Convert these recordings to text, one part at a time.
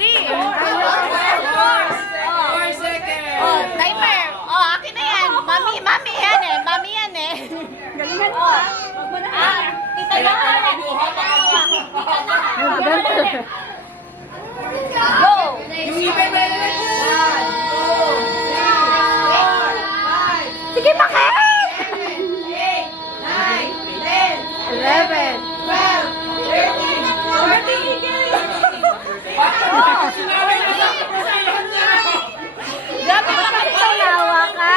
3. 4 seconds. Oh, timer. Oh, akin na yan. Mami yan eh. Mami yan eh. Galingan mo. Kita na. Go. Yung ipin, Belen. 1, 2, 3, 4, 5, Sige, bakit? 8, 9, 10, 11. 12, 13, 14. Grabe ka ba ito? Nawa ka.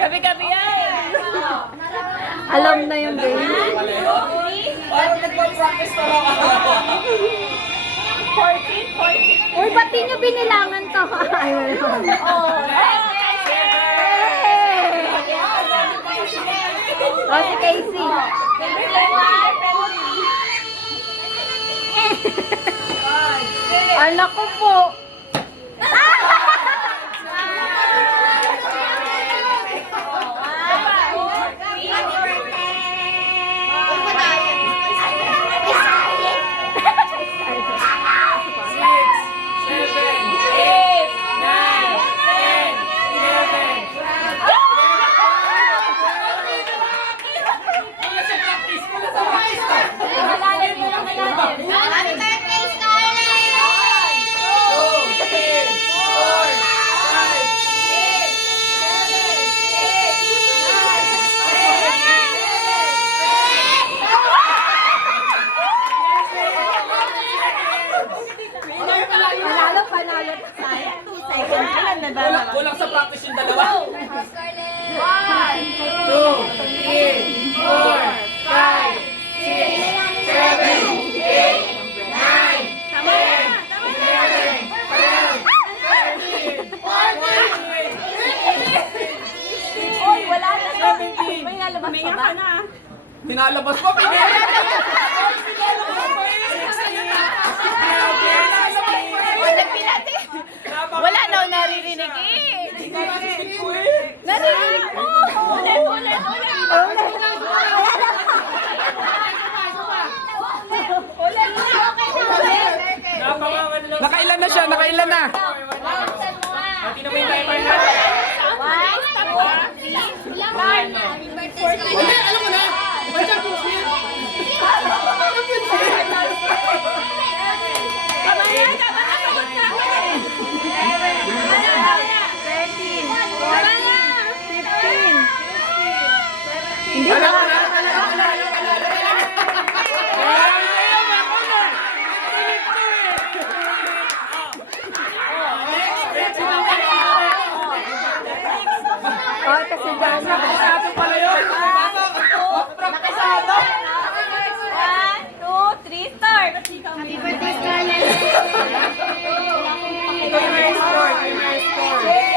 Gabi-gabi yan. Alam na yung game. Nagpa-practice pa lang ako. 14. Uy, ba't di nyo binilangan to? Ayun. Oh, oh, si Casey. Anak ko po. Panalo. Sayang, 2 seconds. Ilan na ba? Kulang sa practice yung dalawa. 1, 2, 3, 4, 5, 6, 7, 8, 9, 10, 11, 12, 13, 14, Oy, wala na to. 17. May nalabas pa ba? Tinalabas pa, Wala na, naririnig eh. Naririnig mo. Ulit. Nakailan na siya, nakailan na. Pati na may timer natin. 1, 2, 3, 4. Alam mo na. Mandiyan po siya. Hindi na. Oh, ito si Dana. Nakasado pala yun. Nakasado. 1, 2, 3, start. Happy birthday, Scarlett. Timer score. 6, 7, 8,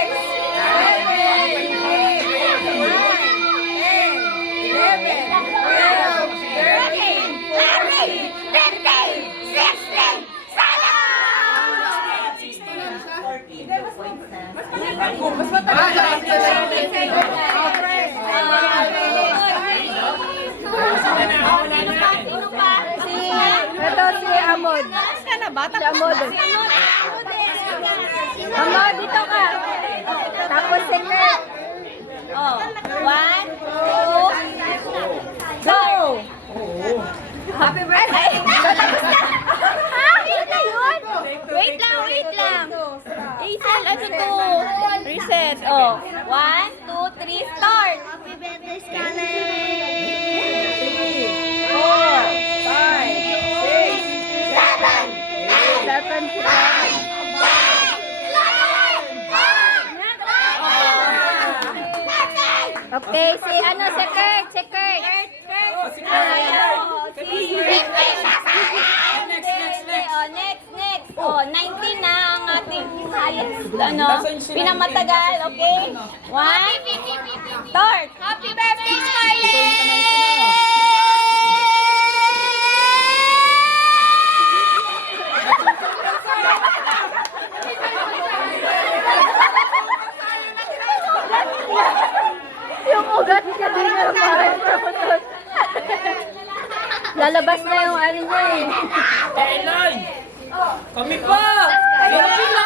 9, 10, 11, 12, 13, 14. Mas Ito si Amod. Ka na ba? Si Amod. Amod, dito ka. Tapos si Mer. Oh, 1, 2, go! Happy birthday! Tapos na! Yun na yun! Wait lang. Hazel, ano to? Reset. Oh, 1, 2, 3, start! Happy birthday, Scarlett! 4, 5, 6, 7, 8. Okay, si Kurt. Next. 19 na ang ating highest, pinamatagal, okay? 1, start! Happy birthday, Scarlett! Yung ugat niya din naman. Lalabas na yung ano niya eh. Kami pa! Let's go. Kami lang!